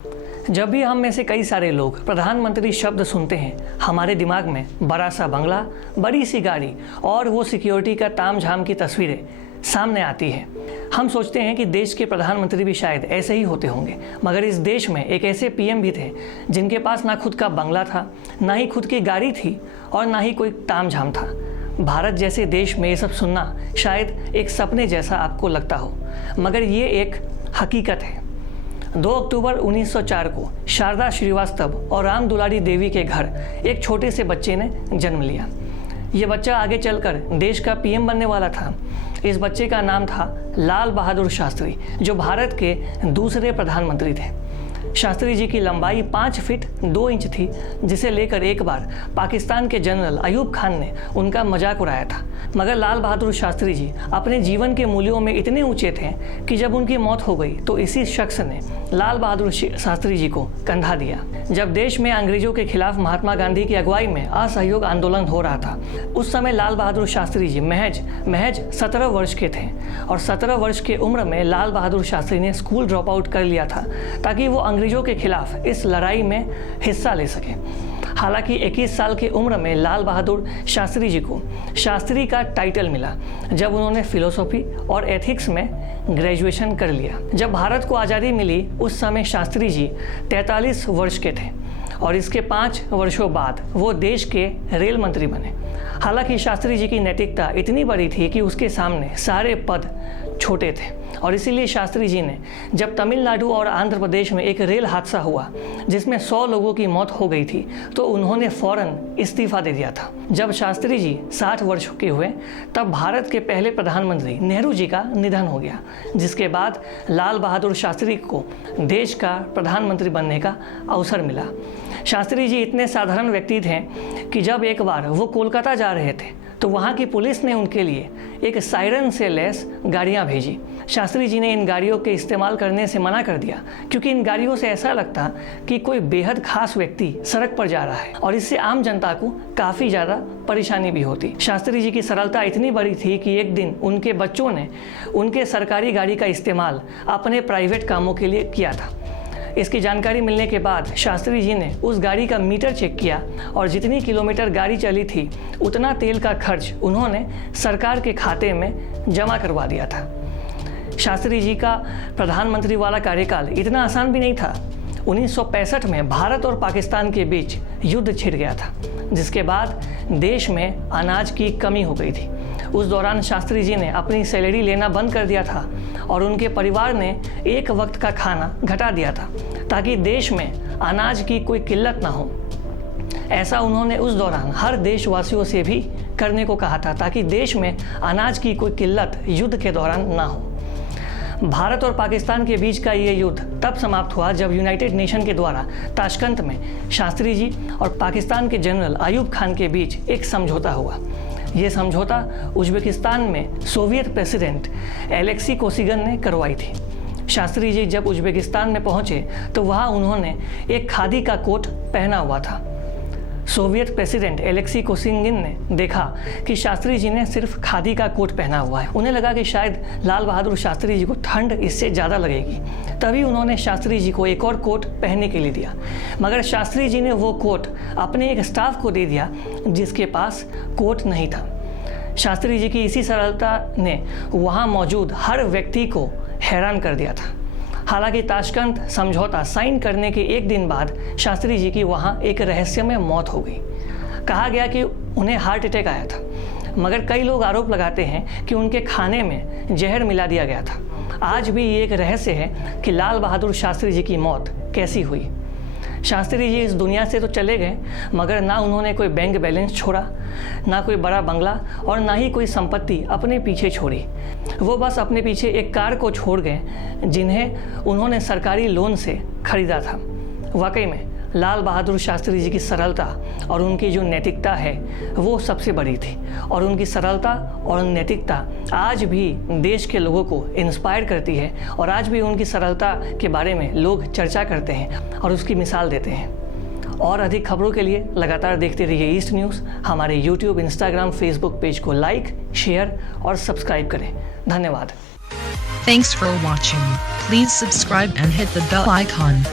जब भी हम में से कई सारे लोग प्रधानमंत्री शब्द सुनते हैं, हमारे दिमाग में बड़ा सा बंगला, बड़ी सी गाड़ी और वो सिक्योरिटी का तामझाम की तस्वीरें सामने आती है। हम सोचते हैं कि देश के प्रधानमंत्री भी शायद ऐसे ही होते होंगे, मगर इस देश में एक ऐसे पीएम भी थे जिनके पास ना खुद का बंगला था, ना ही खुद की गाड़ी थी और ना ही कोई तामझाम था। भारत जैसे देश में ये सब सुनना शायद एक सपने जैसा आपको लगता हो, मगर ये एक हकीकत है। 2 अक्टूबर 1904 को शारदा श्रीवास्तव और राम दुलारी देवी के घर एक छोटे से बच्चे ने जन्म लिया। ये बच्चा आगे चलकर देश का पीएम बनने वाला था। इस बच्चे का नाम था लाल बहादुर शास्त्री, जो भारत के दूसरे प्रधानमंत्री थे। शास्त्री जी की लंबाई 5 फीट 2 इंच थी, जिसे लेकर एक बार पाकिस्तान के जनरल अयूब खान ने उनका मजाक उड़ाया था। मगर लाल बहादुर शास्त्री जी अपने जीवन के मूल्यों में इतने ऊंचे थे कि जब उनकी मौत हो गई तो इसी शख्स ने लाल बहादुर शास्त्री जी को कंधा दिया। जब देश में अंग्रेजों के खिलाफ महात्मा गांधी की अगुवाई में असहयोग आंदोलन हो रहा था, उस समय लाल बहादुर शास्त्री जी महज 17 वर्ष के थे और 17 वर्ष की उम्र में लाल बहादुर शास्त्री ने स्कूल ड्रॉप आउट कर लिया था ताकि वो अंग्रेजों के खिलाफ इस लड़ाई में हिस्सा ले सके। हालांकि 21 साल की उम्र में लाल बहादुर शास्त्री जी को शास्त्री का टाइटल मिला जब उन्होंने फिलोसॉफी और एथिक्स में ग्रेजुएशन कर लिया। जब भारत को आज़ादी मिली उस समय शास्त्री जी 43 वर्ष के थे और इसके 5 वर्षों बाद वो देश के रेल मंत्री बने। हालांकि शास्त्री जी की नैतिकता इतनी बड़ी थी कि उसके सामने सारे पद छोटे थे और इसीलिए शास्त्री जी ने जब तमिलनाडु और आंध्र प्रदेश में एक रेल हादसा हुआ जिसमें 100 लोगों की मौत हो गई थी, तो उन्होंने फौरन इस्तीफा दे दिया था। जब शास्त्री जी 60 वर्ष के हुए तब भारत के पहले प्रधानमंत्री नेहरू जी का निधन हो गया, जिसके बाद लाल बहादुर शास्त्री को देश का प्रधानमंत्री बनने का अवसर मिला। शास्त्री जी इतने साधारण व्यक्ति थे कि जब एक बार वो कोलकाता जा रहे थे तो वहाँ की पुलिस ने उनके लिए एक सायरन से लैस गाड़ियाँ भेजी। शास्त्री जी ने इन गाड़ियों के इस्तेमाल करने से मना कर दिया क्योंकि इन गाड़ियों से ऐसा लगता कि कोई बेहद खास व्यक्ति सड़क पर जा रहा है और इससे आम जनता को काफ़ी ज़्यादा परेशानी भी होती। शास्त्री जी की सरलता इतनी बड़ी थी कि एक दिन उनके बच्चों ने उनके सरकारी गाड़ी का इस्तेमाल अपने प्राइवेट कामों के लिए किया था। इसकी जानकारी मिलने के बाद शास्त्री जी ने उस गाड़ी का मीटर चेक किया और जितनी किलोमीटर गाड़ी चली थी उतना तेल का खर्च उन्होंने सरकार के खाते में जमा करवा दिया था। शास्त्री जी का प्रधानमंत्री वाला कार्यकाल इतना आसान भी नहीं था। 1965 में भारत और पाकिस्तान के बीच युद्ध छिड़ गया था, जिसके बाद देश में अनाज की कमी हो गई थी। उस दौरान शास्त्री जी ने अपनी सैलरी लेना बंद कर दिया था और उनके परिवार ने एक वक्त का खाना घटा दिया था ताकि देश में अनाज की कोई किल्लत ना हो। ऐसा उन्होंने उस दौरान हर देशवासियों से भी करने को कहा था ताकि देश में अनाज की कोई किल्लत युद्ध के दौरान ना हो। भारत और पाकिस्तान के बीच का ये युद्ध तब समाप्त हुआ जब यूनाइटेड नेशन के द्वारा ताशकंद में शास्त्री जी और पाकिस्तान के जनरल अयूब खान के बीच एक समझौता हुआ। ये समझौता उज्बेकिस्तान में सोवियत प्रेसिडेंट एलेक्सी कोसिगिन ने करवाई थी। शास्त्री जी जब उज्बेकिस्तान में पहुंचे तो वहां उन्होंने एक खादी का कोट पहना हुआ था। सोवियत प्रेसिडेंट एलेक्सी कोसिगिन ने देखा कि शास्त्री जी ने सिर्फ खादी का कोट पहना हुआ है। उन्हें लगा कि शायद लाल बहादुर शास्त्री जी को ठंड इससे ज़्यादा लगेगी, तभी उन्होंने शास्त्री जी को एक और कोट पहनने के लिए दिया। मगर शास्त्री जी ने वो कोट अपने एक स्टाफ को दे दिया जिसके पास कोट नहीं था। शास्त्री जी की इसी सरलता ने वहाँ मौजूद हर व्यक्ति को हैरान कर दिया था। हालांकि ताशकंद समझौता साइन करने के एक दिन बाद शास्त्री जी की वहाँ एक रहस्यमय मौत हो गई। कहा गया कि उन्हें हार्ट अटैक आया था, मगर कई लोग आरोप लगाते हैं कि उनके खाने में जहर मिला दिया गया था। आज भी ये एक रहस्य है कि लाल बहादुर शास्त्री जी की मौत कैसी हुई। शास्त्री जी इस दुनिया से तो चले गए, मगर ना उन्होंने कोई बैंक बैलेंस छोड़ा, ना कोई बड़ा बंगला और ना ही कोई संपत्ति अपने पीछे छोड़ी। वो बस अपने पीछे एक कार को छोड़ गए जिन्हें उन्होंने सरकारी लोन से खरीदा था। वाकई में लाल बहादुर शास्त्री जी की सरलता और उनकी जो नैतिकता है वो सबसे बड़ी थी और उनकी सरलता और नैतिकता आज भी देश के लोगों को इंस्पायर करती है और आज भी उनकी सरलता के बारे में लोग चर्चा करते हैं और उसकी मिसाल देते हैं। और अधिक खबरों के लिए लगातार देखते रहिए ईस्ट न्यूज़। हमारे यूट्यूब, इंस्टाग्राम, फेसबुक पेज को लाइक, शेयर और सब्सक्राइब करें। धन्यवाद। Thanks for watching. Please subscribe and hit the bell icon.